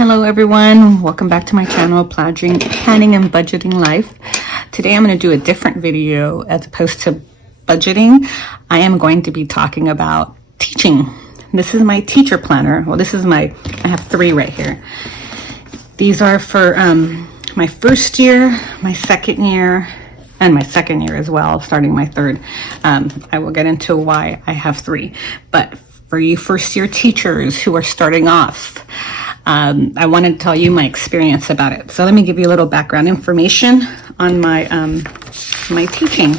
Hello everyone, welcome back to my channel, Planning and Budgeting Life. Today I'm going to do a different video as opposed to budgeting. I am going to be talking about teaching. This is my teacher planner. Well, I have three right here. These are for my first year, my second year, and my second year as well, starting my third. I will get into why I have three. But for you first year teachers who are starting off, I want to tell you my experience about it. So let me give you a little background information on my my teaching.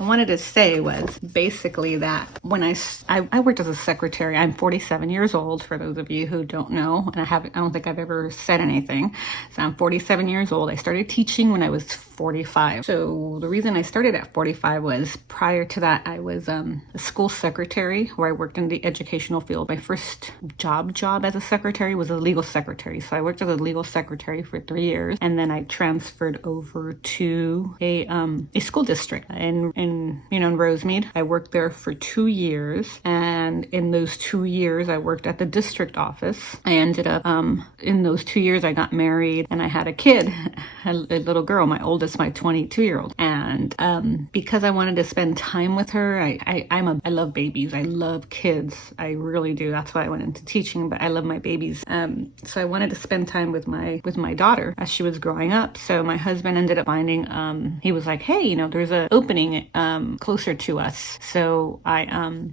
I wanted to say was basically that when I worked as a secretary. I'm 47 years old, for those of you who don't know, and I don't think I've ever said anything. So I'm 47 years old. I started teaching when I was 45. So the reason I started at 45 was prior to that, I was a school secretary where I worked in the educational field. My first job as a secretary was a legal secretary. So I worked as a legal secretary for 3 years, and then I transferred over to a school district in Rosemead. I worked there for 2 years, and in those 2 years I worked at the district office. I ended up in those 2 years I got married and I had a kid, a little girl, my oldest, my 22-year-old. And because I wanted to spend time with her, I love babies, I love kids, I really do. That's why I went into teaching, but I love my babies. So I wanted to spend time with my daughter as she was growing up. So my husband ended up finding, he was like, hey, there's an opening closer to us. So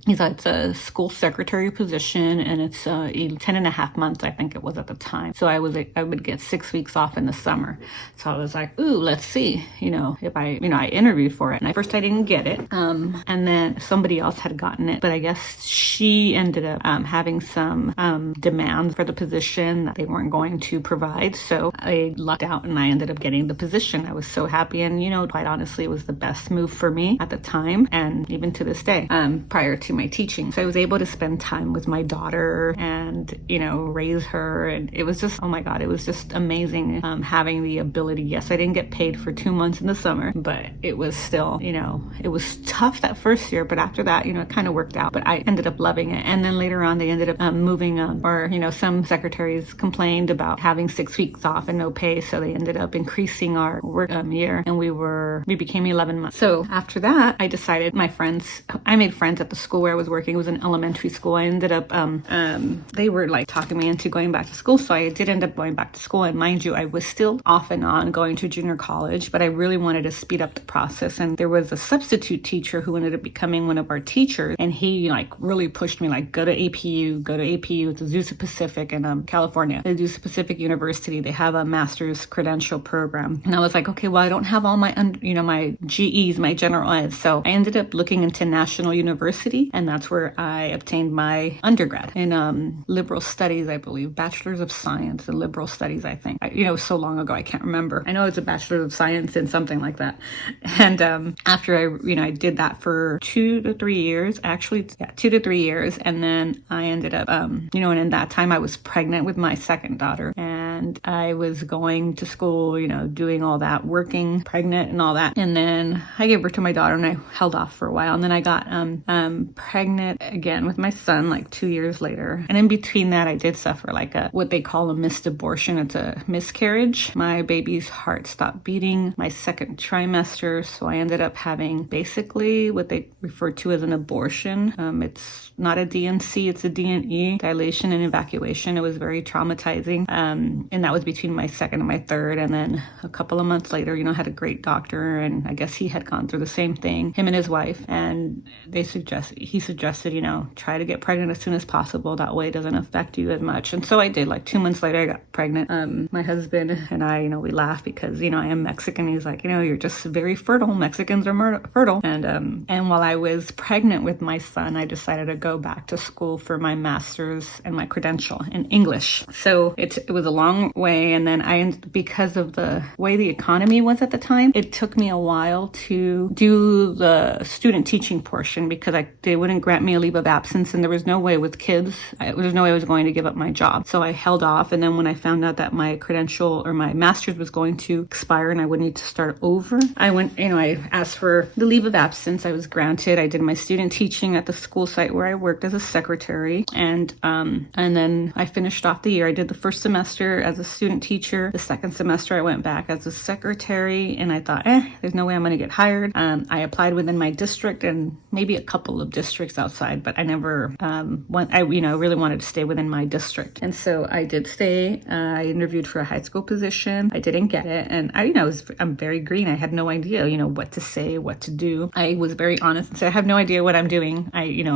he thought it's a school secretary position, and it's 10 and a half months, I think it was at the time. So I would get 6 weeks off in the summer. So I was like, ooh, let's see, if I interviewed for it. And at first I didn't get it. And then somebody else had gotten it, but I guess she ended up having some demands for the position that they weren't going to provide. So I lucked out and I ended up getting the position. I was so happy, and quite honestly, it was the best move for me at the time, and even to this day, prior to my teaching. So I was able to spend time with my daughter and raise her, and it was just, oh my god, it was just amazing having the ability. Yes, I didn't get paid for 2 months in the summer, but it was still, it was tough that first year, but after that, it kind of worked out. But I ended up loving it. And then later on, they ended up moving or some secretaries complained about having 6 weeks off and no pay, so they ended up increasing our work year, and we became 11 months. So after that, I decided I made friends at the school where I was working. It was an elementary school. I ended up they were like talking me into going back to school, so I did end up going back to school. And mind you, I was still off and on going to junior college, but I really wanted to speed up the process. And there was a substitute teacher who ended up becoming one of our teachers, and he really pushed me, go to APU. It's Azusa Pacific in California. The Azusa Pacific University, they have a master's credential program. And I was like, okay, well, I don't have all my my GEs, my general ed. So I ended up looking into National University, and that's where I obtained my undergrad in liberal studies, I believe, bachelor's of science in liberal studies, I think. So long ago, I can't remember. I know it's a bachelor's of science in something like that. And after I did that for 2 to 3 years, 2 to 3 years, and then I ended up and in that time I was pregnant with my second daughter, and I was going to school, doing all that, working, pregnant and all that. And then I gave birth to my daughter, and I held off for a while, and then I got pregnant again with my son 2 years later. And in between that, I did suffer what they call a missed abortion. It's a miscarriage. My baby's heart stopped beating my second trimester, so I ended up having basically what they refer to as an abortion. It's not a DNC, it's a DNE, dilation and evacuation. It was very traumatizing, and that was between my second and my third. And then a couple of months later, I had a great doctor, and I guess he had gone through the same thing, him and his wife, and he suggested, try to get pregnant as soon as possible. That way it doesn't affect you as much. And so I did. 2 months later, I got pregnant. My husband and I, we laugh because, I am Mexican. He's like, you're just very fertile. Mexicans are fertile. And while I was pregnant with my son, I decided to go back to school for my master's and my credential in English. So it was a long long way. And then because of the way the economy was at the time, it took me a while to do the student teaching portion because they wouldn't grant me a leave of absence, and there was no way with kids, there's no way I was going to give up my job. So I held off. And then when I found out that my credential or my master's was going to expire and I would need to start over, I asked for the leave of absence. I was granted. I did my student teaching at the school site where I worked as a secretary. And then I finished off the year. I did the first semester as a student teacher. The second semester I went back as a secretary, and I thought, there's no way I'm going to get hired. I applied within my district and maybe a couple of districts outside, but I never really wanted to stay within my district. And so I did stay. I interviewed for a high school position. I didn't get it. And I'm very green. I had no idea, what to say, what to do. I was very honest and said, I have no idea what I'm doing.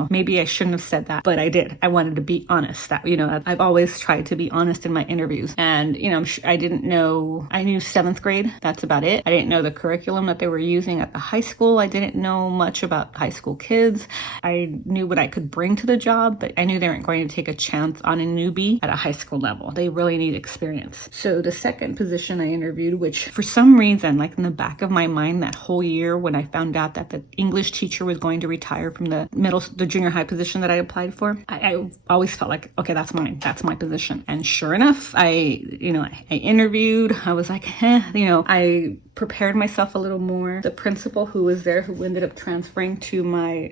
Maybe I shouldn't have said that, but I did. I wanted to be honest. That, I've always tried to be honest in my interviews. And, I didn't know, I knew 7th grade. That's about it. I didn't know the curriculum that they were using at the high school. I didn't know much about high school kids. I knew what I could bring to the job, but I knew they weren't going to take a chance on a newbie at a high school level. They really need experience. So the second position I interviewed, which for some reason, like in the back of my mind that whole year when I found out that the English teacher was going to retire from the junior high position that I applied for, I always felt like, okay, that's mine. That's my position. And sure enough, I interviewed. I was like, I prepared myself a little more. The principal who was there, who ended up transferring to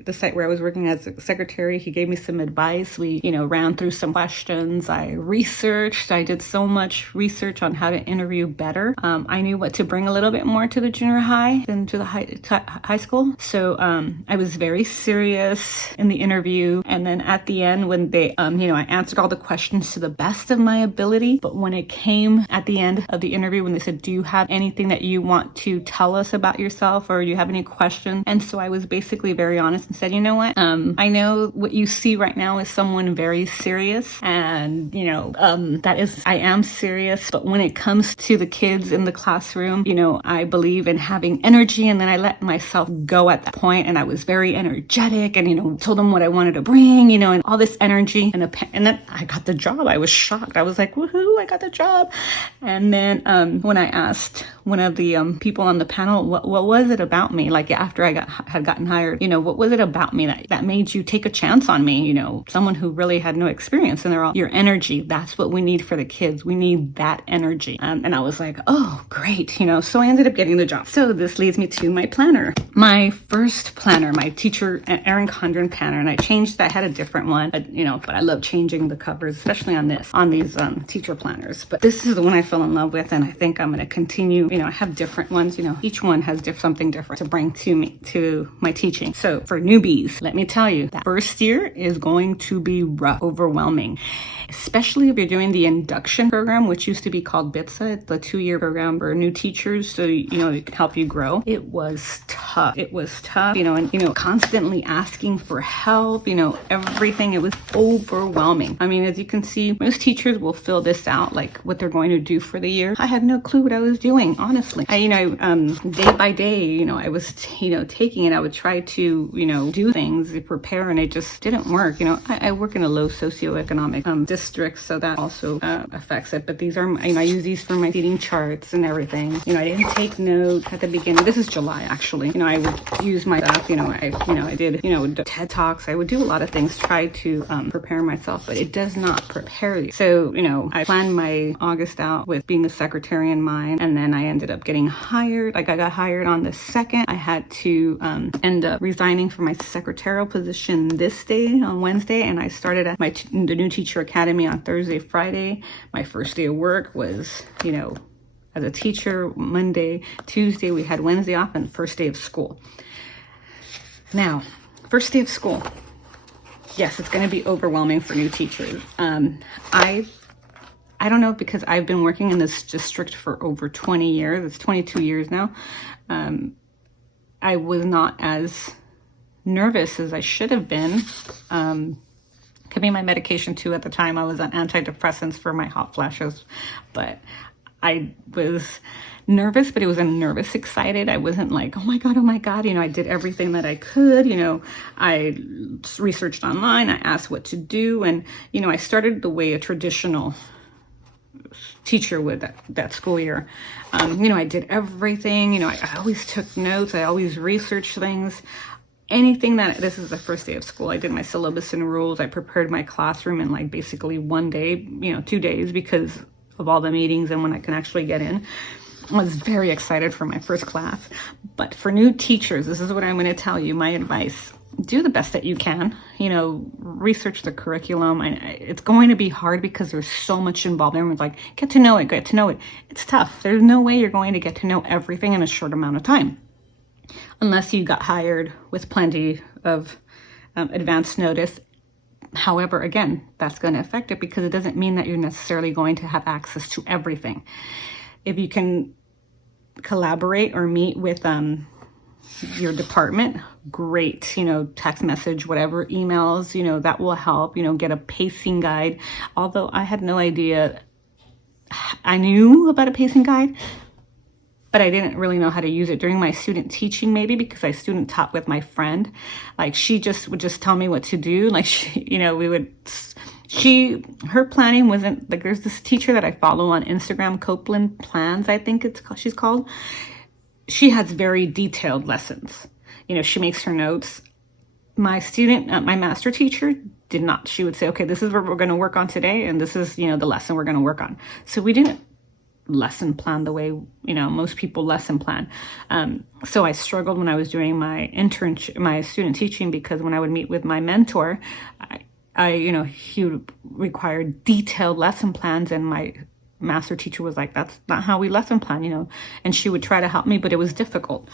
the site where I was working as a secretary, he gave me some advice. We, ran through some questions. I researched. I did so much research on how to interview better. I knew what to bring a little bit more to the junior high than to the high school. So I was very serious in the interview. And then at the end, when they, I answered all the questions to the best of my ability. But when it came at the end of the interview, when they said, do you have anything that you want to tell us about yourself, or do you have any questions? And so I was basically very honest and said, you know what? I know what you see right now is someone very serious, and I am serious, but when it comes to the kids in the classroom, I believe in having energy. And then I let myself go at that point, and I was very energetic and, told them what I wanted to bring, and all this energy, and then I got the job. I was shocked. I was like, woohoo, I got the job. And then when I asked one of the people on the panel, what was it about me? Like after I had gotten hired, what was it about me that made you take a chance on me? Someone who really had no experience, and they're all, your energy. That's what we need for the kids. We need that energy. And I was like, oh, great. So I ended up getting the job. So this leads me to my planner. My first planner, my teacher, Erin Condren Planner, and I changed that. I had a different one, but I love changing the covers, especially on these teacher planners. But this is the one I fell in love with, and I think I'm going to continue. I have different ones. Each one has something different to bring to my teaching. So for newbies, let me tell you, that first year is going to be rough, overwhelming, especially if you're doing the induction program, which used to be called BITSA. It's the 2-year program for new teachers, so it can help you grow. It was tough. And constantly asking for help. Everything. It was overwhelming. I mean, as you can see, most teachers will fill this out, like what they're going to do for the year. I had no clue what I was doing, honestly. Day by day, I was taking it. I would try to do things to prepare, and it just didn't work. I work in a low socioeconomic district, so that also affects it. But these are, I use these for my seating charts and everything. I didn't take notes at the beginning. This is July, actually. I would use my stuff. I did, TED Talks. I would do a lot of things, try to prepare myself, but it does not prepare you. So, I planned my August out with being a secretary in mind, and then I ended up getting hired. Like I got hired on the 2nd. I had to end up resigning from my secretarial position this day on Wednesday, and I started at the new teacher academy on Thursday, Friday. My first day of work was, as a teacher, Monday, Tuesday, we had Wednesday off, and first day of school. Now, first day of school. Yes, it's going to be overwhelming for new teachers. I don't know, because I've been working in this district for over 20 years. It's 22 years now. I was not as nervous as I should have been. Could be my medication too. At the time I was on antidepressants for my hot flashes, but I was nervous, but it was a nervous excited. I wasn't like, oh my God. I did everything that I could. I researched online. I asked what to do. And, I started the way a traditional teacher with that school year. I did everything. I always took notes. I always researched things. This is the first day of school. I did my syllabus and rules. I prepared my classroom in like basically one day, 2 days, because of all the meetings and when I can actually get in. I was very excited for my first class. But for new teachers, this is what I'm going to tell you, my advice. Do the best that you can, research the curriculum. It's going to be hard because there's so much involved. Everyone's like, get to know it. It's tough. There's no way you're going to get to know everything in a short amount of time, unless you got hired with plenty of advance notice. However, again, that's going to affect it because it doesn't mean that you're necessarily going to have access to everything. If you can collaborate or meet with your department, great, text message, whatever, emails, that will help, get a pacing guide. Although I had no idea, I knew about a pacing guide, but I didn't really know how to use it during my student teaching, maybe because I student taught with my friend. Like she would just tell me what to do. Like her planning wasn't like, there's this teacher that I follow on Instagram, Copeland Plans, I think she's called. She has very detailed lessons. She makes her notes. My master teacher did not. She would say, okay, this is what we're going to work on today. And this is, the lesson we're going to work on. So we didn't lesson plan the way, most people lesson plan. So I struggled when I was doing my student teaching, because when I would meet with my mentor, he would require detailed lesson plans, and my master teacher was like, that's not how we lesson plan, and she would try to help me, but it was difficult.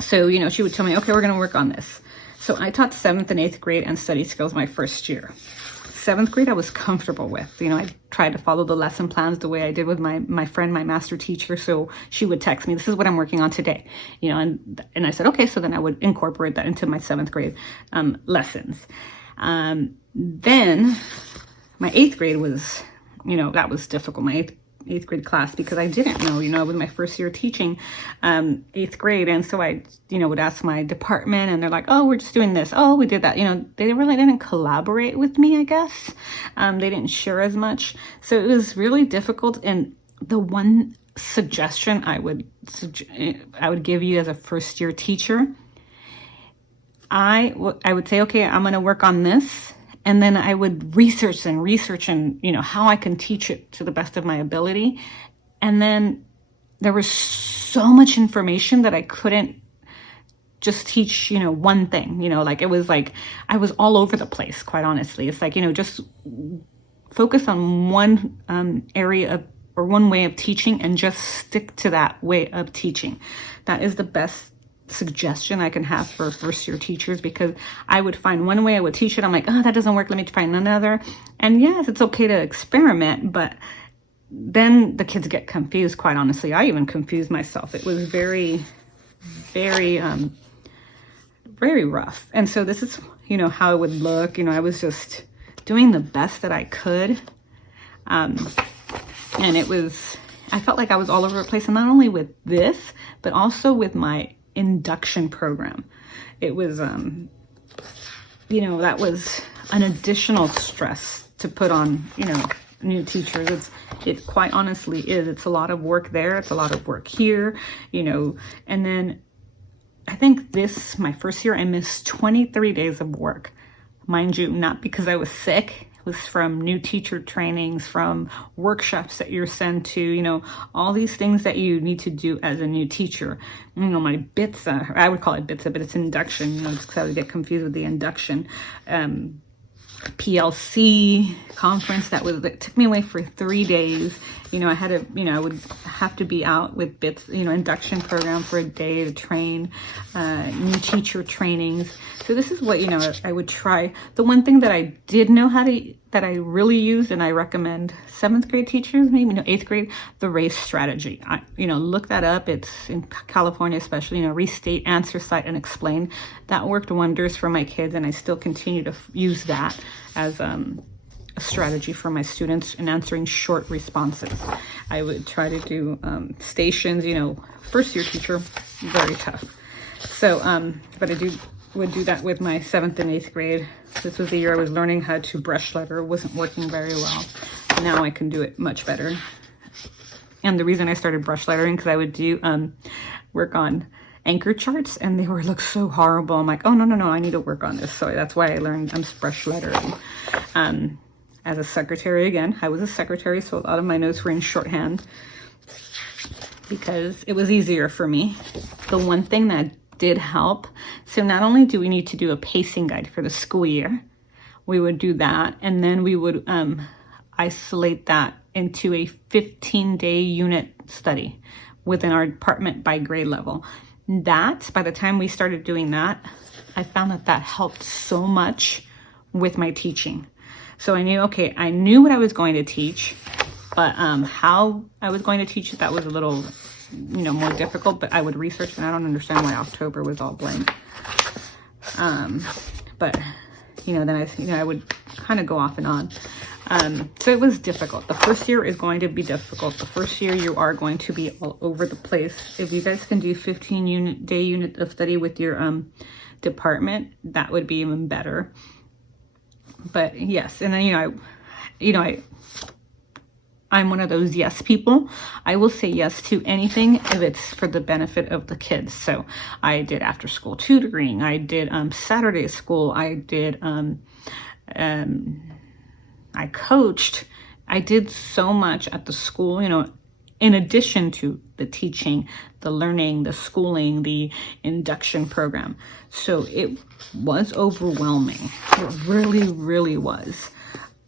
So, she would tell me, okay, we're going to work on this. So I taught 7th and 8th grade and study skills my first year. 7th grade I was comfortable with. I tried to follow the lesson plans the way I did with my friend, my master teacher. So she would text me, this is what I'm working on today, and I said, okay. So then I would incorporate that into my 7th grade lessons. Then my 8th grade was, that was difficult, my eighth grade class, because I didn't know, it was my first year teaching 8th grade. And so I, would ask my department, and they're like, oh, we're just doing this. Oh, we did that. They really didn't collaborate with me, I guess. They didn't share as much. So it was really difficult. And the one suggestion I would give you as a first year teacher, I would say, okay, I'm going to work on this. And then I would research and, how I can teach it to the best of my ability. And then there was so much information that I couldn't just teach, one thing, like it was like I was all over the place, quite honestly. It's like, just focus on one area or one way of teaching and just stick to that way of teaching. That is the best suggestion I can have for first year teachers, because I would find one way I would teach it. I'm like, oh, that doesn't work. Let me find another. And yes, it's okay to experiment, but then the kids get confused, quite honestly. I even confused myself. It was very, very, very rough. And so this is, how it would look. I was just doing the best that I could. And I felt like I was all over the place. And not only with this, but also with my induction program. It was, that was an additional stress to put on, new teachers. It quite honestly is. It's a lot of work there. It's a lot of work here, and then I think my first year, I missed 23 days of work. Mind you, not because I was sick. It was from new teacher trainings, from workshops that you're sent to, all these things that you need to do as a new teacher. My BITSA, I would call it BITSA, but it's induction, just because I would get confused with the induction. PLC conference that took me away for 3 days. I had to, I would have to be out with BITS, induction program for a day to train, new teacher trainings. So this is what, I would try. The one thing that I did know that I really used, and I recommend 7th grade teachers, maybe 8th grade, the RACE strategy. Look that up. It's in California, especially, restate, answer, cite, and explain. That worked wonders for my kids, and I still continue to use that as a strategy for my students in answering short responses. I would try to do stations, first year teacher, very tough. So, but I would do that with my 7th and 8th grade. This was the year I was learning how to brush letter. It wasn't working very well. now I can do it much better. And the reason I started brush lettering, because I would do work on anchor charts, and they were look so horrible. I'm like, oh no, I need to work on this. So that's why I learned brush lettering. As a secretary, again, I was a secretary, so a lot of my notes were in shorthand because it was easier for me. The one thing that did help, so not only do we need to do a pacing guide for the school year, we would do that, and then we would isolate that into a 15-day unit study within our department by grade level. That, by the time we started doing that, I found that helped so much with my teaching. So I knew, okay, I knew what I was going to teach, but how I was going to teach it, that was a little, more difficult, but I would research, and I don't understand why October was all blank. But, then I would kind of go off and on. So it was difficult. The first year is going to be difficult. The first year you are going to be all over the place. If you guys can do 15-day unit of study with your department, that would be even better. But yes, and then I'm one of those yes people. I will say yes to anything if it's for the benefit of the kids. So I did after school tutoring. I did Saturday school. I did I coached. I did so much at the school, in addition to the teaching, the learning, the schooling, the induction program. So it was overwhelming. It really, really was.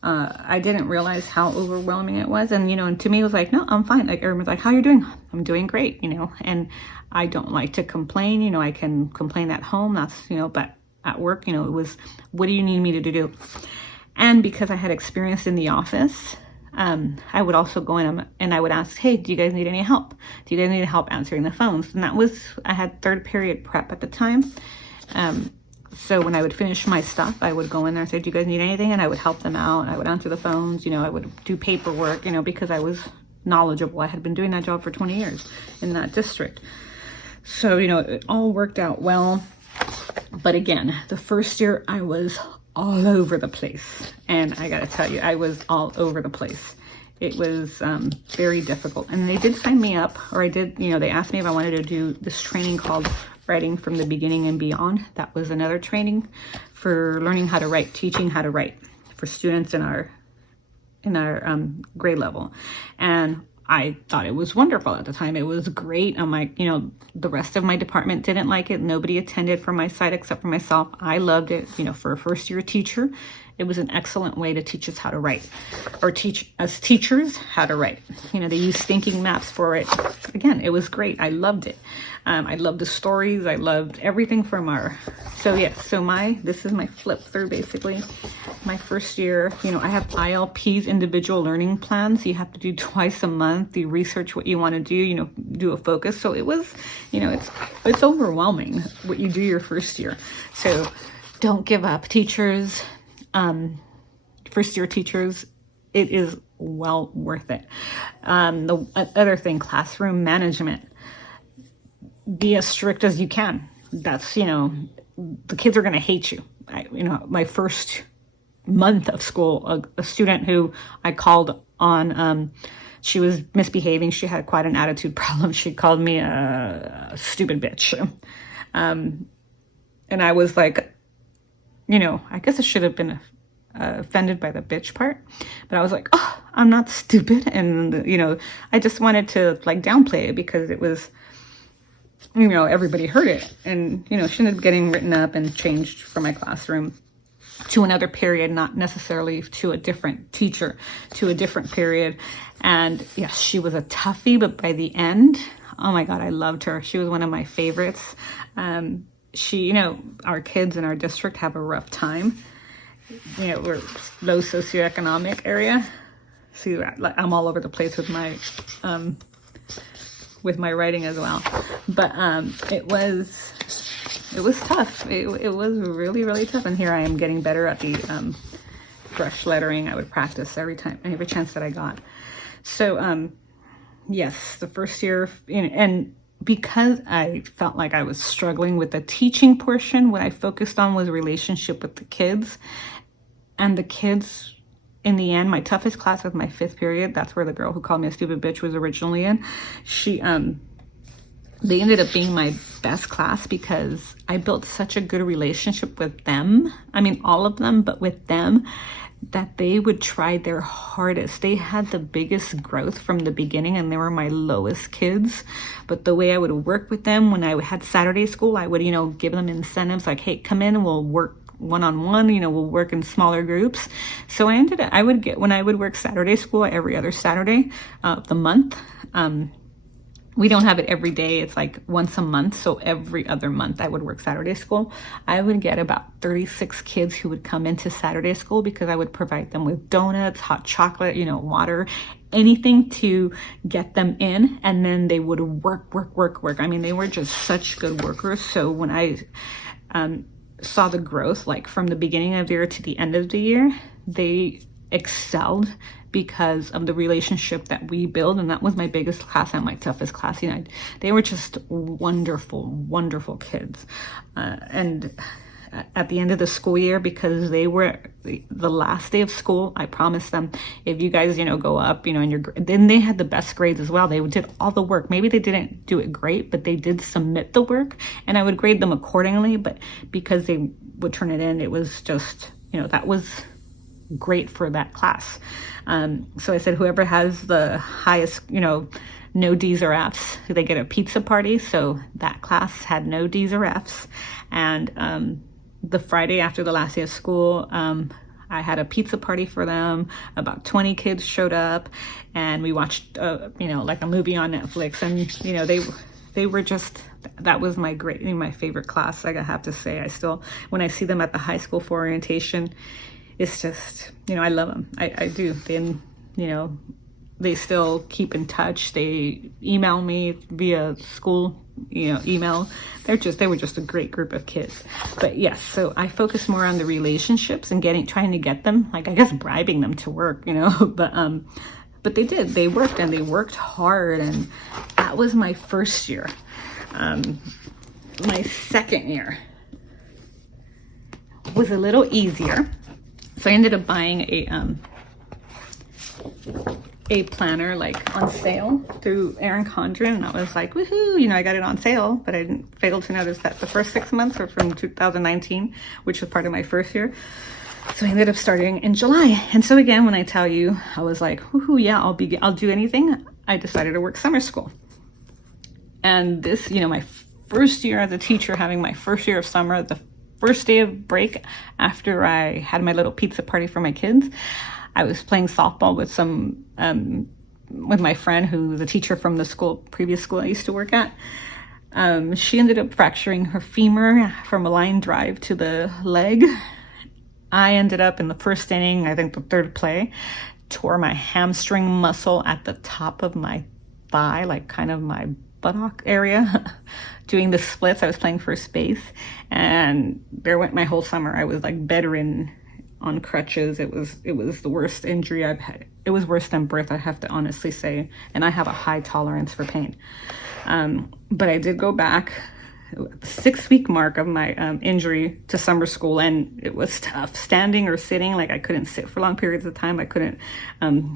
I didn't realize how overwhelming it was. And, and to me it was like, no, I'm fine. Like, Erin was like, how are you doing? I'm doing great, and I don't like to complain. I can complain at home. That's, but at work, it was, what do you need me to do? And because I had experience in the office, I would also go in and I would ask, hey, do you guys need any help? Do you guys need help answering the phones? And I had third period prep at the time. So when I would finish my stuff, I would go in there and say, do you guys need anything? And I would help them out. I would answer the phones, I would do paperwork, because I was knowledgeable. I had been doing that job for 20 years in that district. So, it all worked out well. But again, the first year I was all over the place. And I gotta tell you, I was all over the place. It was very difficult. And they did sign me up, or I did, they asked me if I wanted to do this training called Writing from the Beginning and Beyond. That was another training for learning how to write, teaching how to write for students in our grade level. And I thought it was wonderful at the time. It was great. I'm like, the rest of my department didn't like it. Nobody attended from my side except for myself. I loved it. For a first year teacher, it was an excellent way to teach us how to write, or teach us teachers how to write. They use thinking maps for it. Again, it was great. I loved it. I loved the stories. I loved everything from this is my flip through basically. My first year, I have ILPs, individual learning plans. You have to do twice a month. You research what you want to do, do a focus. So it was, it's overwhelming what you do your first year. So don't give up, teachers. First year teachers, it is well worth it. The other thing, classroom management. Be as strict as you can. That's, the kids are going to hate you. My first month of school, a student who I called on, she was misbehaving. She had quite an attitude problem. She called me a stupid bitch. And I was like, I guess I should have been offended by the bitch part, but I was like, oh, I'm not stupid. And, I just wanted to downplay it because it was, everybody heard it, and, she ended up getting written up and changed from my classroom to another period, not necessarily to a different teacher, to a different period. And yes, she was a toughie, but by the end, oh my God, I loved her. She was one of my favorites. Our kids in our district have a rough time. We're low socioeconomic area. See, I'm all over the place with my writing as well. But it was tough. It was really, really tough. And here I am getting better at the brush lettering. I would practice every chance that I got. So yes, the first year, and because I felt like I was struggling with the teaching portion, what I focused on was relationship with the kids. And the kids in the end, my toughest class was my 5th period. That's where the girl who called me a stupid bitch was originally in. They ended up being my best class because I built such a good relationship with them. I mean, all of them, but with them, that they would try their hardest. They had the biggest growth from the beginning, and they were my lowest kids. But the way I would work with them when I had Saturday school, I would, give them incentives like, hey, come in and we'll work one-on-one, we'll work in smaller groups. So when I would work Saturday school every other Saturday of the month, we don't have it every day. It's like once a month. So every other month I would work Saturday school. I would get about 36 kids who would come into Saturday school because I would provide them with donuts, hot chocolate, water, anything to get them in. And then they would work. I mean, they were just such good workers. So when I saw the growth, like from the beginning of the year to the end of the year, they excelled because of the relationship that we build. And that was my biggest class and my toughest class. They were just wonderful kids. And at the end of the school year, because they were the last day of school, I promised them, if you guys, go up, then they had the best grades as well. They did all the work. Maybe they didn't do it great, but they did submit the work, and I would grade them accordingly. But because they would turn it in, it was just, that was great for that class. So I said, whoever has the highest, no D's or F's, they get a pizza party. So that class had no D's or F's. And the Friday after the last day of school, I had a pizza party for them. About 20 kids showed up, and we watched, like a movie on Netflix. And, they were just, that was my favorite class. Like, I have to say, when I see them at the high school for orientation, it's just, I love them. I do. Then, they still keep in touch. They email me via school, email. They were just a great group of kids. But yes, so I focus more on the relationships and trying to get them, like, I guess, bribing them to work, but they did. They worked, and they worked hard. And that was my first year. My second year was a little easier. So I ended up buying a planner, like, on sale through Erin Condren, and I was like, woohoo, I got it on sale. But I didn't fail to notice that the first 6 months were from 2019, which was part of my first year. So I ended up starting in July. And so again, when I tell you, I was like, woohoo, yeah, I'll do anything. I decided to work summer school. And this, my first year as a teacher, having my first year of summer, the first day of break after I had my little pizza party for my kids, I was playing softball with with my friend who's a teacher from the previous school I used to work at. She ended up fracturing her femur from a line drive to the leg. I ended up in the first inning, I think the third play, tore my hamstring muscle at the top of my thigh, like kind of my buttock area, doing the splits. I was playing first base, and there went my whole summer. I was like bedridden on crutches. It was the worst injury I've had. It was worse than birth, I have to honestly say, and I have a high tolerance for pain. But I did go back the 6-week mark of my injury to summer school, and it was tough standing or sitting. Like, I couldn't sit for long periods of time. I couldn't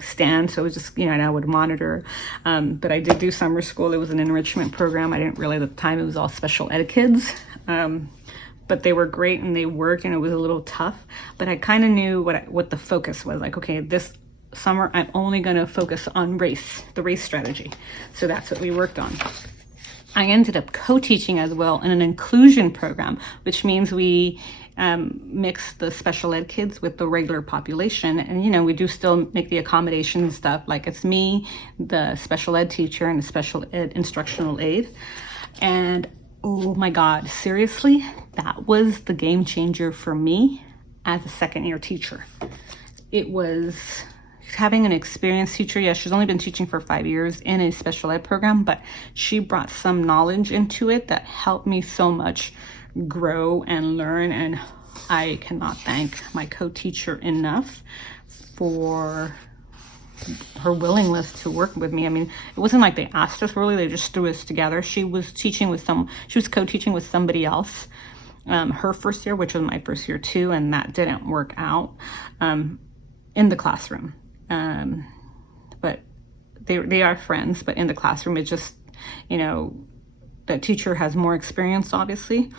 stand, so it was just, and I would monitor. But I did do summer school. It was an enrichment program. I didn't realize at the time it was all special ed kids. But they were great, and they worked, and it was a little tough. But I kind of knew what the focus was. Like, okay, this summer I'm only going to focus on the race strategy. So that's what we worked on. I ended up co-teaching as well in an inclusion program, which means we mix the special ed kids with the regular population. And, we do still make the accommodation stuff. Like, it's me, the special ed teacher, and the special ed instructional aide. And oh my God, seriously, that was the game changer for me as a second year teacher. It was having an experienced teacher. Yes, she's only been teaching for 5 years in a special ed program, but she brought some knowledge into it that helped me so much grow and learn. And I cannot thank my co-teacher enough for her willingness to work with me. I mean, it wasn't like they asked us, really, they just threw us together. She was co-teaching with somebody else her first year, which was my first year too, and that didn't work out. in the classroom. But they are friends, but in the classroom, it just, the teacher has more experience, obviously,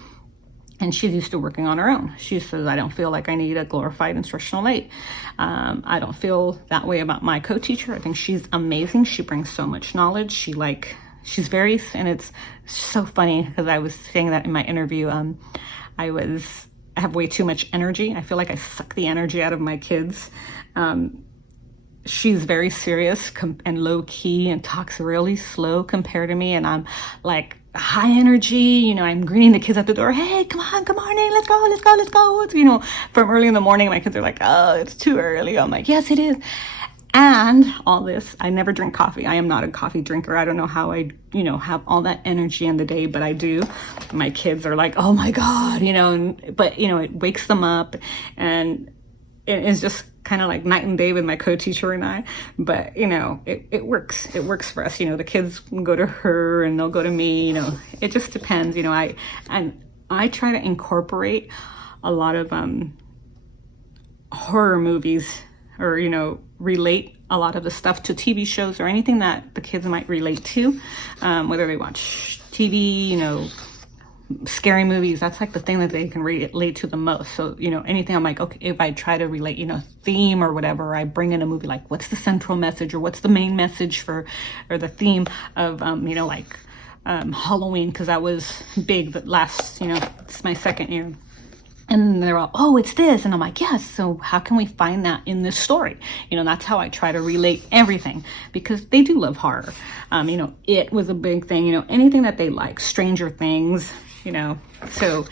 and she's used to working on her own. She says, I don't feel like I need a glorified instructional aid. I don't feel that way about my co-teacher. I think she's amazing. She brings so much knowledge. She's very, and it's so funny because I was saying that in my interview. I have way too much energy. I feel like I suck the energy out of my kids. She's very serious and low key and talks really slow compared to me. And I'm like high energy, I'm greeting the kids at the door. Hey, come on, good morning. Let's go. It's, from early in the morning, my kids are like, oh, it's too early. I'm like, yes, it is. And all this, I never drink coffee. I am not a coffee drinker. I don't know how I, have all that energy in the day, but I do. My kids are like, oh my God, but it wakes them up, and it is just kind of like night and day with my co-teacher and I. But, it works. It works for us. The kids go to her and they'll go to me, it just depends. I try to incorporate a lot of horror movies, or, relate a lot of the stuff to TV shows or anything that the kids might relate to, whether they watch TV, scary movies. That's like the thing that they can relate to the most. So, anything I'm like, okay, if I try to relate, theme or whatever, I bring in a movie, like what's the central message or what's the main message or the theme of, Halloween, because that was big, but last, it's my second year. And they're all, oh, it's this. And I'm like, yes. So how can we find that in this story? That's how I try to relate everything, because they do love horror. It was a big thing, anything that they like, Stranger Things, So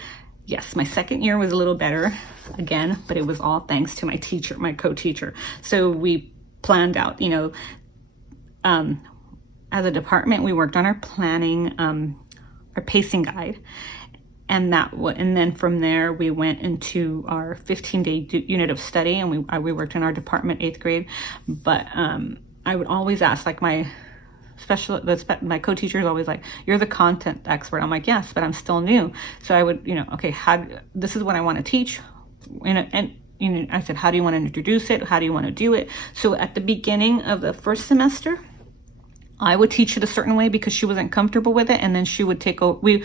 yes, my second year was a little better again, but it was all thanks to my teacher, my co-teacher. So we planned out, as a department, we worked on our planning, our pacing guide. And then from there, we went into our 15-day unit of study, and we worked in our department, 8th grade. But I would always ask, like my co-teacher is always like, you're the content expert. I'm like, yes, but I'm still new. So I would, okay, this is what I want to teach. And I said, how do you want to introduce it? How do you want to do it? So at the beginning of the first semester, I would teach it a certain way because she wasn't comfortable with it. And then she would take over. We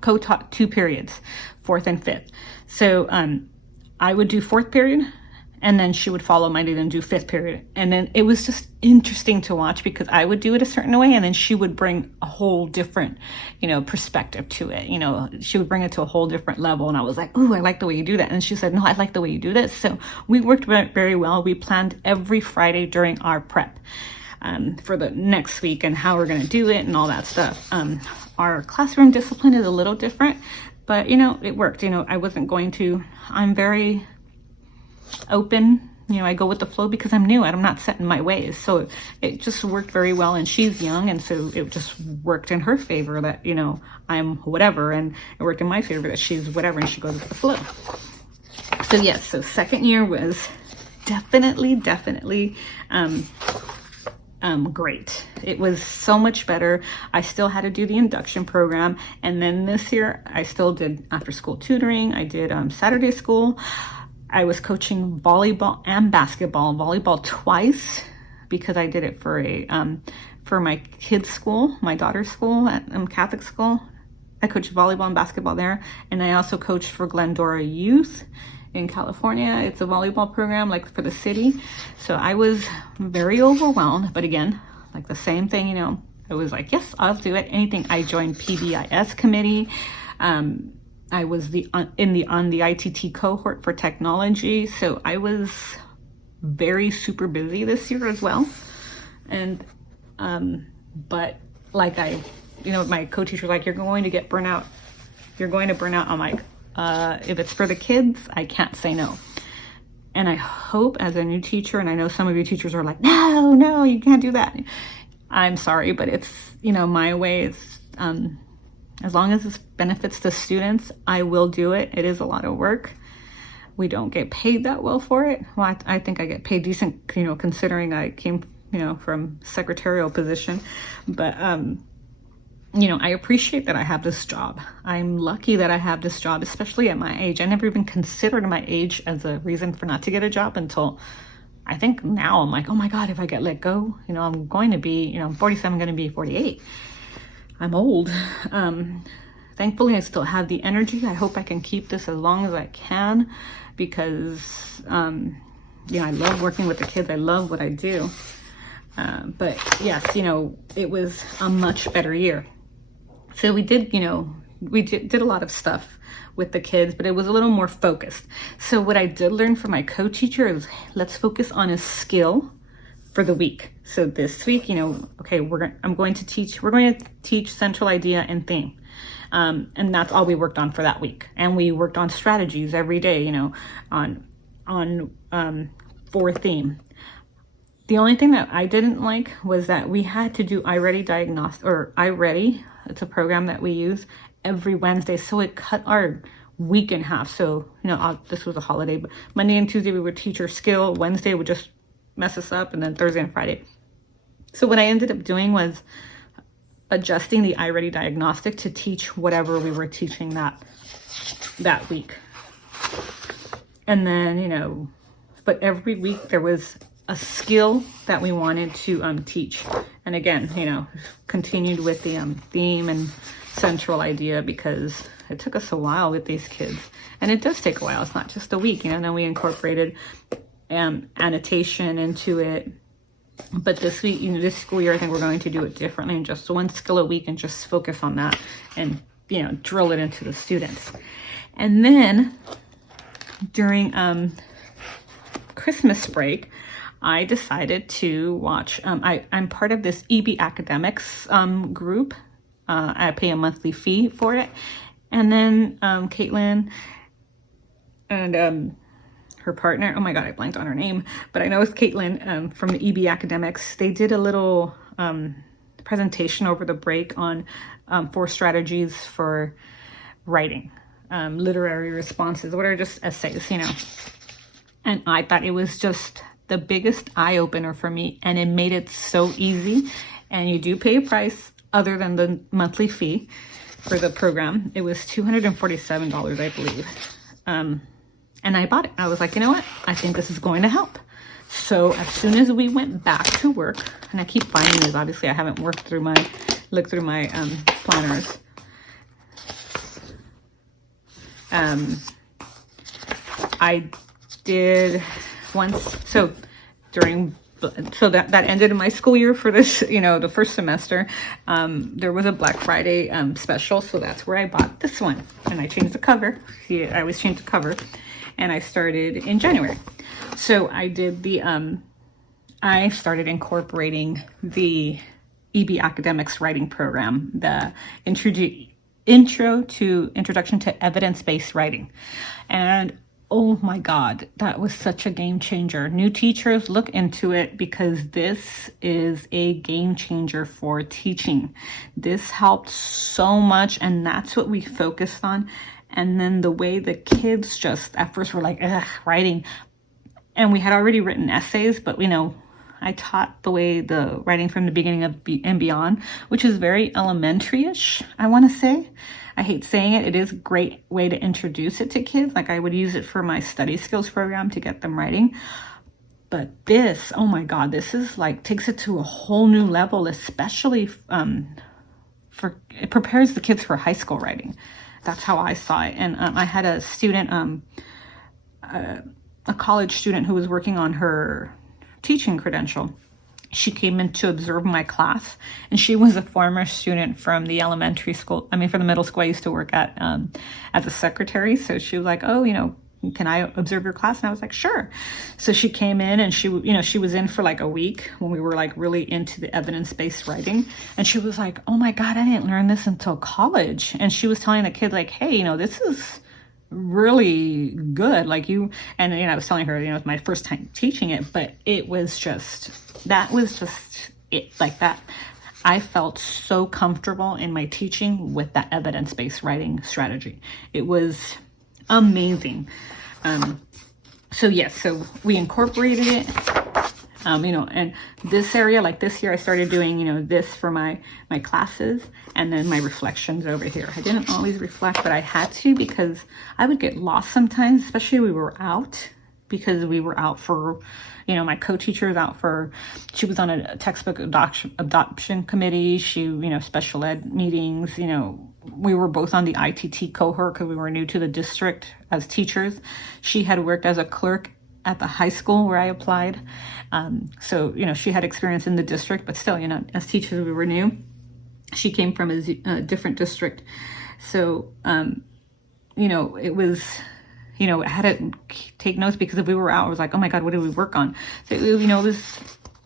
co-taught 2 periods, 4th and 5th. So I would do 4th period, and then she would follow my lead and do 5th period. And then it was just interesting to watch because I would do it a certain way, and then she would bring a whole different, perspective to it. She would bring it to a whole different level. And I was like, ooh, I like the way you do that. And she said, no, I like the way you do this. So we worked very well. We planned every Friday during our prep for the next week and how we're going to do it and all that stuff. Our classroom discipline is a little different, but it worked. I'm very open. I go with the flow because I'm new and I'm not set in my ways. So it just worked very well, and she's young, and so it just worked in her favor that, I'm whatever, and it worked in my favor that she's whatever, and she goes with the flow. So yes, so second year was definitely great. It was so much better. I still had to do the induction program. And then this year I still did after school tutoring. I did Saturday school. I was coaching volleyball and basketball. Volleyball twice because I did it for my kids' school, my daughter's school at Catholic school. I coached volleyball and basketball there. And I also coached for Glendora Youth in California. It's a volleyball program like for the city. So I was very overwhelmed, but again, like the same thing, I was like, yes, I'll do it. Anything. I joined PBIS committee. I was on the ITT cohort for technology. So I was very super busy this year as well. And, but like my co-teacher was like, you're going to get burnout. You're going to burn out. I'm like, if it's for the kids, I can't say no. And I hope as a new teacher, and I know some of you teachers are like, no, you can't do that. I'm sorry, but it's, my way is, as long as this benefits the students, I will do it. It is a lot of work. We don't get paid that well for it. Well, I think I get paid decent, considering I came, from secretarial position, but, I appreciate that I have this job. I'm lucky that I have this job, especially at my age. I never even considered my age as a reason for not to get a job until I think now I'm like, oh my God, if I get let go, I'm going to be, I'm 47, I'm going to be 48. I'm old. Thankfully, I still have the energy. I hope I can keep this as long as I can because, I love working with the kids. I love what I do. But yes, it was a much better year. So we did, did a lot of stuff with the kids, but it was a little more focused. So what I did learn from my co-teacher is let's focus on a skill for the week. So this week, okay, we're going to teach central idea and theme. And that's all we worked on for that week. And we worked on strategies every day, for theme. The only thing that I didn't like was that we had to do iReady diagnostic, or iReady. It's a program that we use every Wednesday. So it cut our week in half. So, this was a holiday, but Monday and Tuesday we would teach our skill. Wednesday would just mess us up, and then Thursday and Friday. So what I ended up doing was adjusting the iReady diagnostic to teach whatever we were teaching that week. And then, but every week there was a skill that we wanted to teach. And again, continued with the theme and central idea because it took us a while with these kids. And it does take a while. It's not just a week, and then we incorporated annotation into it. But this week, this school year, I think we're going to do it differently and just one skill a week and just focus on that and, drill it into the students. And then during Christmas break, I decided to watch, I'm part of this EB Academics group. I pay a monthly fee for it. And then Caitlin and her partner, oh my God, I blanked on her name, but I know it's Caitlin from the EB Academics. They did a little presentation over the break on 4 strategies for writing, literary responses, what are just essays, And I thought it was just the biggest eye-opener for me, and it made it so easy. And you do pay a price other than the monthly fee for the program. It was $247, I believe. And I bought it. I was like, you know what? I think this is going to help. So as soon as we went back to work, and I keep finding these, obviously I haven't looked through my planners. I did once, so that ended my school year for this, the first semester. There was a Black Friday special, so that's where I bought this one. And I changed the cover. See, I always change the cover. And I started in January. So I did I started incorporating the EB Academics writing program, the Introduction to Evidence-Based Writing. And oh my God, that was such a game changer. New teachers, look into it because this is a game changer for teaching. This helped so much, and that's what we focused on. And then the way the kids just at first were like, writing. And we had already written essays, but I taught the way the writing from the beginning of and beyond, which is very elementary-ish, I want to say. I hate saying it. It is a great way to introduce it to kids. Like I would use it for my study skills program to get them writing. But this, oh my God, this is like takes it to a whole new level, especially it prepares the kids for high school writing. That's how I saw it. And I had a student, a college student who was working on her teaching credential. She came in to observe my class, and she was a former student from the from the middle school I used to work at as a secretary. So she was like, oh, can I observe your class? And I was like, sure. So she came in, and she was in for like a week when we were like really into the evidence-based writing. And she was like, oh my God, I didn't learn this until college. And she was telling the kids like, hey, this is really good. Like I was telling her, it was my first time teaching it, but that was just it, like that. I felt so comfortable in my teaching with that evidence-based writing strategy. It was amazing. So we incorporated it, and this area, like this year I started doing, this for my classes, and then my reflections over here. I didn't always reflect, but I had to because I would get lost sometimes, especially when we were out, because we were out for, my co-teacher was out she was on a textbook adoption committee. She, special ed meetings, we were both on the ITT cohort because we were new to the district as teachers. She had worked as a clerk at the high school where I applied. So, she had experience in the district, but still, as teachers, we were new. She came from a different district. So, it was, I had to take notes because if we were out, I was like, oh my God, what did we work on? So,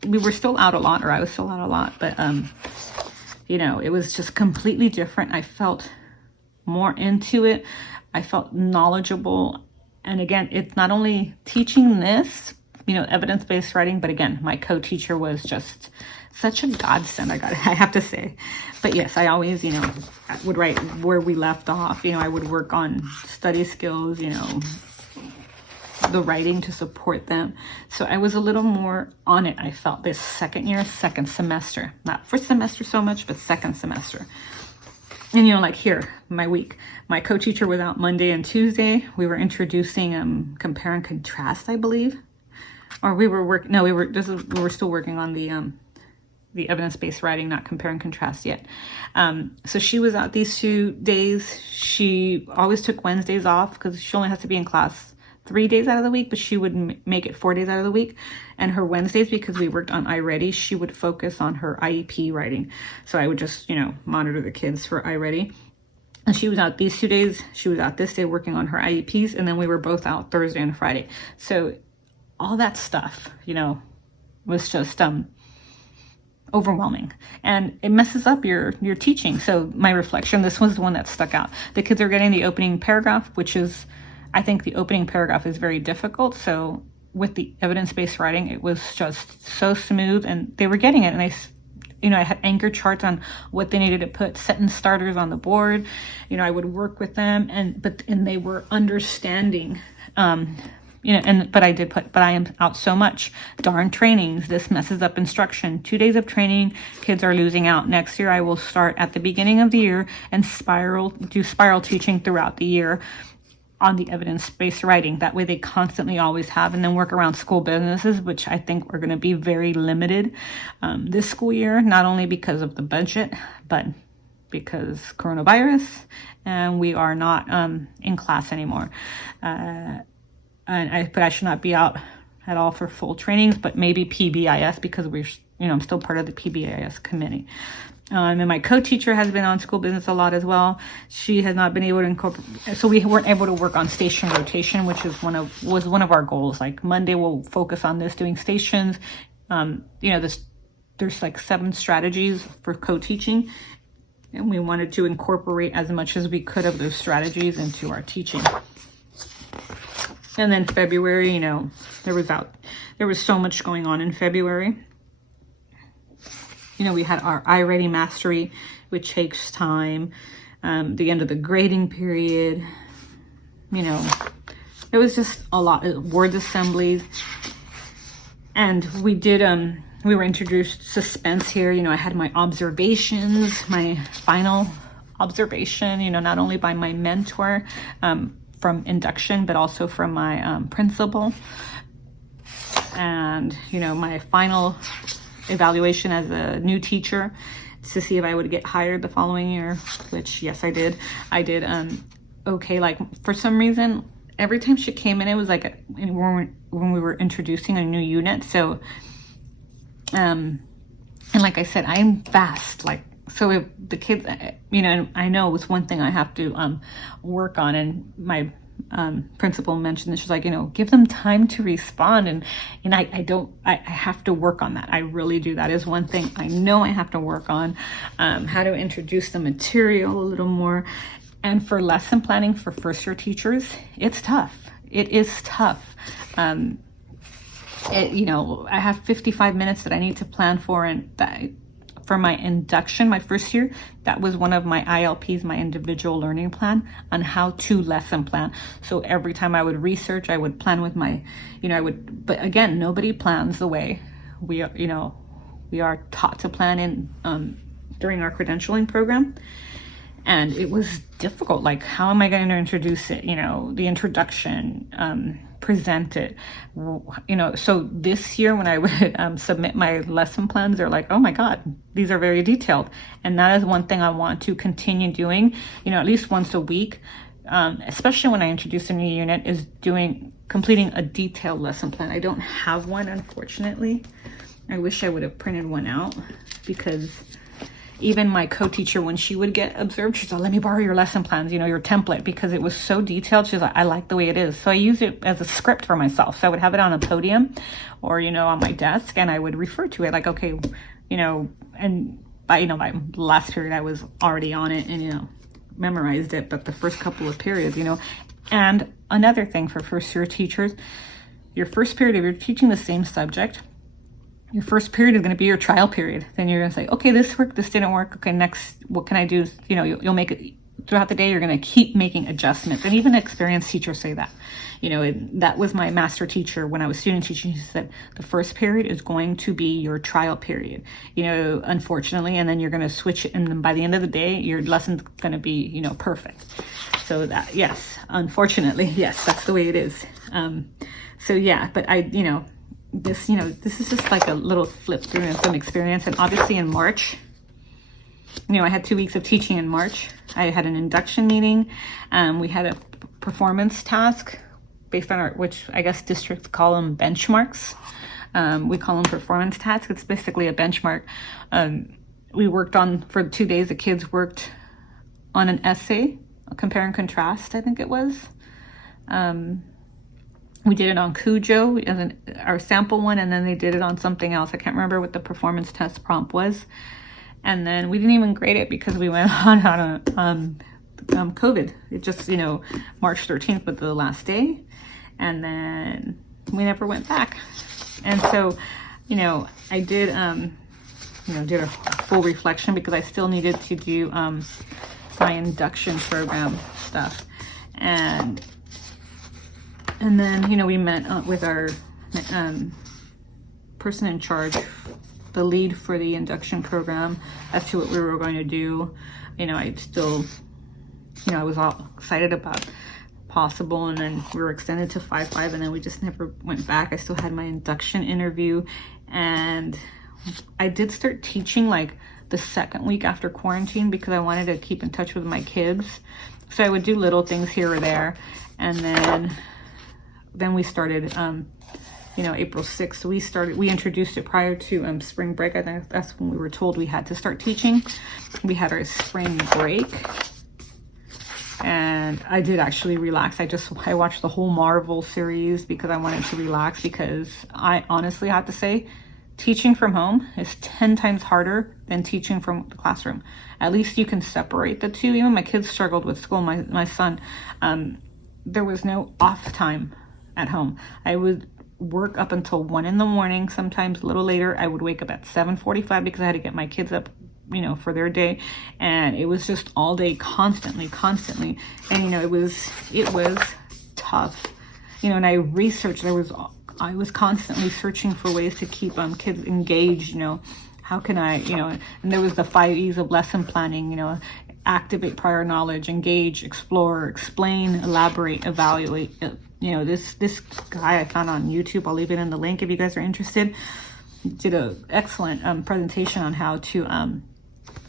we were still out a lot, or I was still out a lot, but, it was just completely different. I felt more into it. I felt knowledgeable. And again, it's not only teaching this, evidence-based writing, but again, my co-teacher was just such a godsend, I have to say. But yes, I always, would write where we left off. I would work on study skills, the writing to support them. So I was a little more on it, I felt, this second semester. Not first semester so much, but second semester. And, like here, my week, my co-teacher was out Monday and Tuesday. We were introducing compare and contrast, I believe. Or we were still working on the evidence-based writing, not compare and contrast yet. So she was out these 2 days. She always took Wednesdays off because she only has to be in class 3 days out of the week, but she would make it 4 days out of the week. And her Wednesdays, because we worked on iReady, she would focus on her IEP writing. So I would just, monitor the kids for iReady. And she was out these 2 days. She was out this day working on her IEPs. And then we were both out Thursday and Friday. So all that stuff, was just overwhelming, and it messes up your teaching. So my reflection, this was the one that stuck out. The kids are getting the opening paragraph, which is, I think the opening paragraph is very difficult. So with the evidence-based writing, it was just so smooth, and they were getting it. And I had anchor charts on what they needed to put, sentence starters on the board. I would work with them, and they were understanding. But I am out so much. Darn trainings. This messes up instruction. 2 days of training, kids are losing out. Next year, I will start at the beginning of the year and do spiral teaching throughout the year on the evidence-based writing. That way they constantly always have, and then work around school businesses, which I think are going to be very limited this school year, not only because of the budget, but because coronavirus, and we are not in class anymore. But I should not be out at all for full trainings, but maybe PBIS, because I'm still part of the PBIS committee. And my co-teacher has been on school business a lot as well. She has not been able to incorporate, so we weren't able to work on station rotation, which was one of our goals. Like Monday, we'll focus on this, doing stations. There's like 7 strategies for co-teaching, and we wanted to incorporate as much as we could of those strategies into our teaching. And then February, there was so much going on in February. We had our iReady mastery, which takes time. The end of the grading period. It was just a lot. Word assemblies. And we did, we were introduced suspense here. I had my observations, my final observation, not only by my mentor, from induction, but also from my principal, and my final evaluation as a new teacher to see if I would get hired the following year, which yes, I did. Okay, like for some reason, every time she came in, it was like when we were introducing a new unit. So, and like I said, I'm fast, so if the kids, I know it's one thing I have to work on, and my principal mentioned this. She's like, give them time to respond, and I have to work on that. I really do. That is one thing I know I have to work on, how to introduce the material a little more. And for lesson planning for first year teachers, it's tough. It is tough. I have 55 minutes that I need to plan for, and for my induction, my first year, that was one of my ILPs, my individual learning plan, on how to lesson plan. So every time I would research, I would plan with my, but again, nobody plans the way we are taught to plan in during our credentialing program. And it was difficult. Like, how am I going to introduce it? The introduction, present it. So this year when I would submit my lesson plans, they're like, oh my God, these are very detailed. And that is one thing I want to continue doing, at least once a week, especially when I introduce a new unit, is completing a detailed lesson plan. I don't have one, unfortunately. I wish I would have printed one out, because even my co-teacher, when she would get observed, she's like, let me borrow your lesson plans, your template, because it was so detailed. She's like, I like the way it is. So I use it as a script for myself. So I would have it on a podium or, on my desk, and I would refer to it like, okay, and by last period, I was already on it and, memorized it. But the first couple of periods, and another thing for first year teachers, your first period, if you're teaching the same subject, your first period is going to be your trial period. Then you're going to say, okay, this worked, this didn't work. Okay, next, what can I do? You'll make it throughout the day. You're going to keep making adjustments. And even experienced teachers say that. That was my master teacher when I was student teaching. She said the first period is going to be your trial period, unfortunately. And then you're going to switch it. And then by the end of the day, your lesson's going to be, perfect. So that, yes, unfortunately, yes, that's the way it is. So yeah, but this is just like a little flip through and some experience. And obviously in March, I had 2 weeks of teaching in March. I had an induction meeting. We had a performance task based on which I guess districts call them benchmarks. We call them performance tasks. It's basically a benchmark. We worked for 2 days, the kids worked on an essay, a compare and contrast, I think it was. We did it on Cujo as our sample one, and then they did it on something else. I can't remember what the performance test prompt was. And then we didn't even grade it because we went on COVID. It just, March 13th was the last day. And then we never went back. And so, I did, did a full reflection because I still needed to do my induction program stuff. And then, we met with our person in charge, the lead for the induction program, as to what we were going to do. I still, I was all excited about possible, and then we were extended to 5-5, and then we just never went back. I still had my induction interview, and I did start teaching like the second week after quarantine because I wanted to keep in touch with my kids. So I would do little things here or there, and then we started, April 6th. We introduced it prior to spring break. I think that's when we were told we had to start teaching. We had our spring break, and I did actually relax. I watched the whole Marvel series because I wanted to relax, because I honestly have to say, teaching from home is 10 times harder than teaching from the classroom. At least you can separate the two. Even my kids struggled with school. My son, there was no off time at home. I would work up until 1 a.m, sometimes a little later. I would wake up at 7:45 because I had to get my kids up, for their day. And it was just all day, constantly. And, it was tough, and I researched, I was constantly searching for ways to keep kids engaged, how can I, and there was the 5 E's of lesson planning, activate prior knowledge, engage, explore, explain, elaborate, evaluate. This guy I found on YouTube, I'll leave it in the link if you guys are interested, did an excellent presentation on how to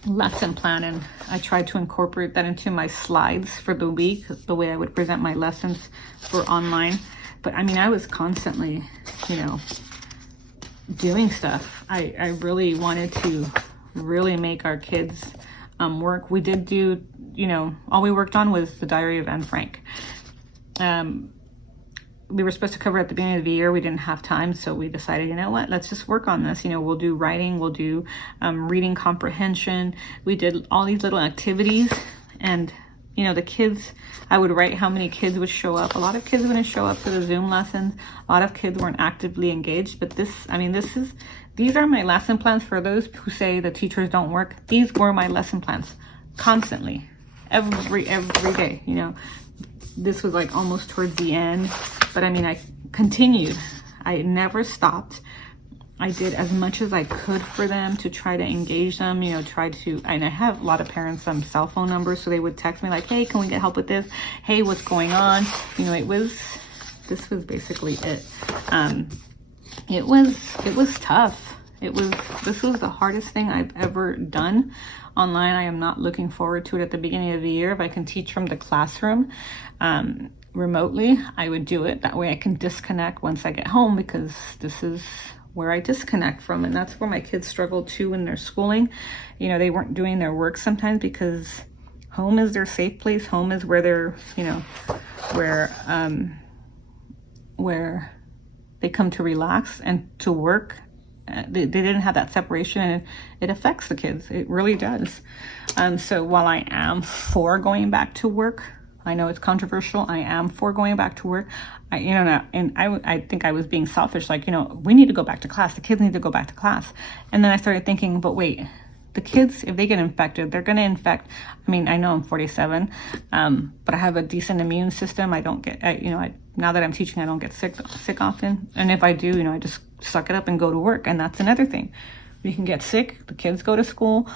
lesson plan, and I tried to incorporate that into my slides for the week, the way I would present my lessons for online. But I was constantly, doing stuff. I really wanted to really make our kids work. We did do, all we worked on was the Diary of Anne Frank. We were supposed to cover at the beginning of the year. We didn't have time, so we decided, let's just work on this. We'll do writing, we'll do reading comprehension. We did all these little activities, and the kids, I would write how many kids would show up. A lot of kids wouldn't show up to the Zoom lessons. A lot of kids weren't actively engaged. But these are my lesson plans for those who say the teachers don't work. These were my lesson plans, constantly, every day. This was like almost towards the end, but I continued. I never stopped. I did as much as I could for them to try to engage them, and I have a lot of parents' cell phone numbers, so they would text me like, hey, can we get help with this? Hey, what's going on? this was basically it. It was tough. This was the hardest thing I've ever done online. I am not looking forward to it at the beginning of the year. If I can teach from the classroom remotely, I would do it. That way I can disconnect once I get home, because this is where I disconnect from. And that's where my kids struggle too in their schooling. You know, they weren't doing their work sometimes because home is their safe place. Home is where they're, you know, where they come to relax and to work. They didn't have that separation, and it affects the kids. It really does. So while I am for going back to work, I know it's controversial. I am for going back to work. I think I was being selfish. Like, you know, we need to go back to class. The kids need to go back to class. And then I started thinking, but wait, the kids, if they get infected, they're going to infect. I mean, I know I'm 47, but I have a decent immune system. I don't get, now that I'm teaching, I don't get sick often. And if I do, you know, I just suck it up and go to work. And that's another thing. We can get sick. The kids go to school.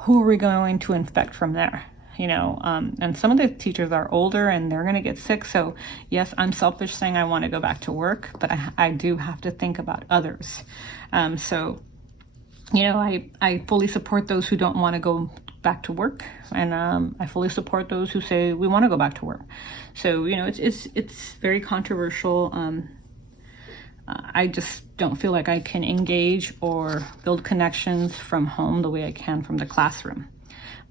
Who are we going to infect from there? You know, and some of the teachers are older and they're going to get sick. So yes, I'm selfish saying I want to go back to work, but I do have to think about others. So, you know, I fully support those who don't want to go back to work, and I fully support those who say we want to go back to work. So, you know, it's very controversial. I just don't feel like I can engage or build connections from home the way I can from the classroom.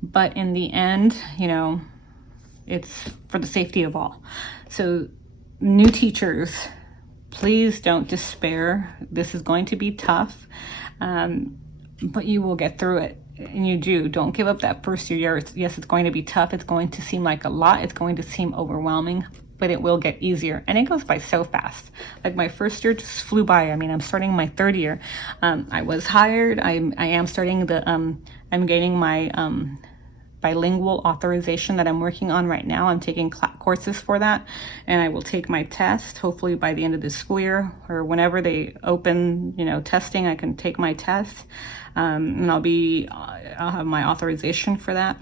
But in the end, you know, it's for the safety of all. So new teachers, please don't despair. This is going to be tough, but you will get through it. And you do. Don't give up that first year. Yes, it's going to be tough. It's going to seem like a lot. It's going to seem overwhelming, but it will get easier. And it goes by so fast. Like my first year just flew by. I mean, I'm starting my third year. I was hired. I am starting I'm gaining my bilingual authorization that I'm working on right now. I'm taking courses for that, and I will take my test hopefully by the end of this school year, or whenever they open, you know, testing, I can take my test, and I'll have my authorization for that.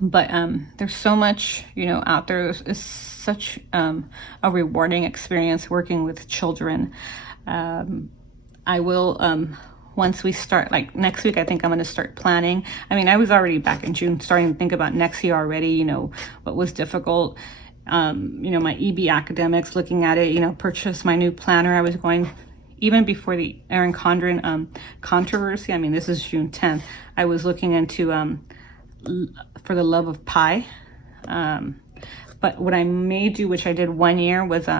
But there's so much, you know, out there. It's such a rewarding experience working with children. I will once we start, like next week, I think I'm going to start planning. I mean, I was already back in June starting to think about next year already, you know, what was difficult. You know, my EB academics, looking at it, you know, purchase my new planner. I was going, even before the Erin Condren controversy, I mean, this is June 10th, I was looking into For the Love of Pi. But what I may do, which I did 1 year, was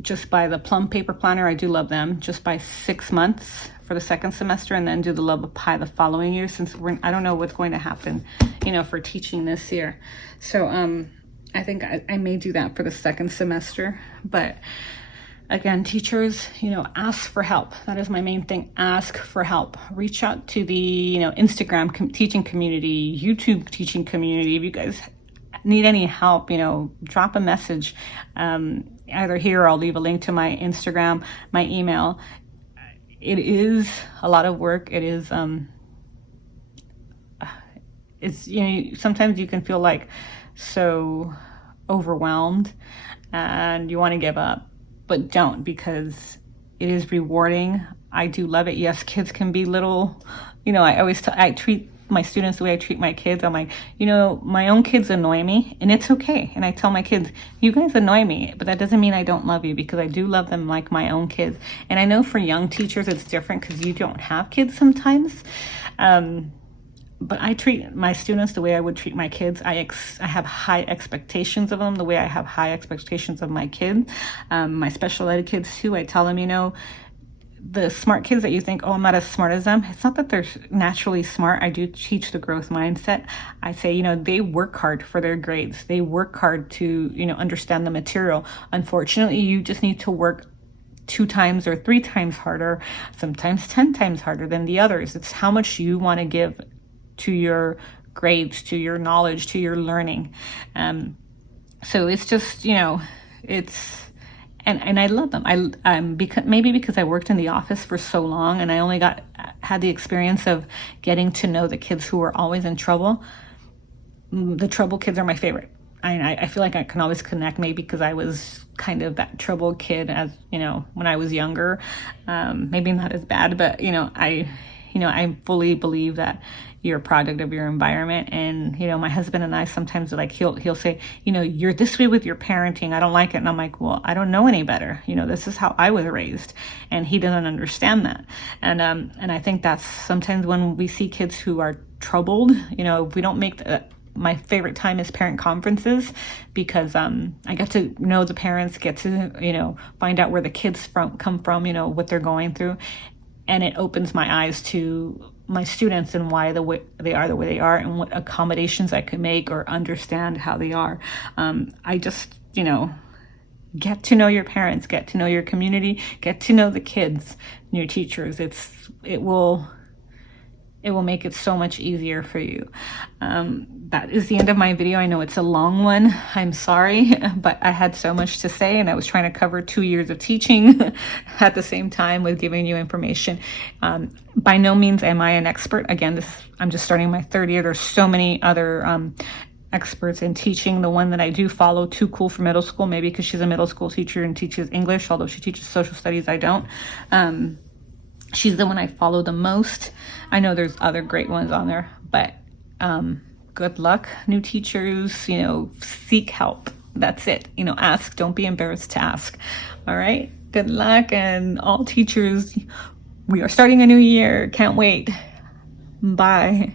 just buy the Plum paper planner. I do love them. Just buy 6 months for the second semester, and then do the Love of Pi the following year, since I don't know what's going to happen, you know, for teaching this year. So I think I may do that for the second semester. But again, teachers, you know, ask for help. That is my main thing. Ask for help. Reach out to the, you know, Instagram teaching community, YouTube teaching community. If you guys need any help, you know, drop a message either here, or I'll leave a link to my Instagram, my email. It is a lot of work. It is, it's, you know, sometimes you can feel like so overwhelmed and you want to give up, but don't, because it is rewarding. I do love it. Yes, kids can be little, you know, I treat my students the way I treat my kids. I'm like, you know, my own kids annoy me, and it's okay. And I tell my kids, you guys annoy me, but that doesn't mean I don't love you, because I do love them like my own kids. And I know for young teachers it's different because you don't have kids sometimes. But I treat my students the way I would treat my kids. I have high expectations of them the way I have high expectations of my kids. My special ed kids too, I tell them, you know, the smart kids that you think, oh, I'm not as smart as them. It's not that they're naturally smart. I do teach the growth mindset. I say, you know, they work hard for their grades. They work hard to, you know, understand the material. Unfortunately, you just need to work 2 times or 3 times harder, sometimes 10 times harder than the others. It's how much you want to give to your grades, to your knowledge, to your learning. So it's just, you know, it's, and I love them. Because I worked in the office for so long, and I only had the experience of getting to know the kids who were always in trouble. The trouble kids are my favorite. I feel like I can always connect, maybe because I was kind of that troubled kid as, when I was younger. Maybe not as bad, but, I fully believe that you're a product of your environment. And, my husband and I sometimes, like, he'll say, you're this way with your parenting. I don't like it. And I'm like, well, I don't know any better. This is how I was raised. And he doesn't understand that. And I think that's sometimes when we see kids who are troubled, we don't make my favorite time is parent conferences, because I get to know the parents, get to, find out where the kids come from, what they're going through. And it opens my eyes to my students and why they are the way they are, and what accommodations I could make or understand how they are. I just, get to know your parents, get to know your community, get to know the kids, your teachers. It will make it so much easier for you. That is the end of my video. I know it's a long one. I'm sorry, but I had so much to say, and I was trying to cover 2 years of teaching at the same time with giving you information. By no means am I an expert. Again, I'm just starting my third year. There's so many other experts in teaching. The one that I do follow, Too Cool for Middle School, maybe because she's a middle school teacher and teaches English, although she teaches social studies, I don't. She's the one I follow the most. I know there's other great ones on there, but good luck, new teachers. Seek help. That's it. Ask. Don't be embarrassed to ask. All right. Good luck, and all teachers, we are starting a new year. Can't wait. Bye.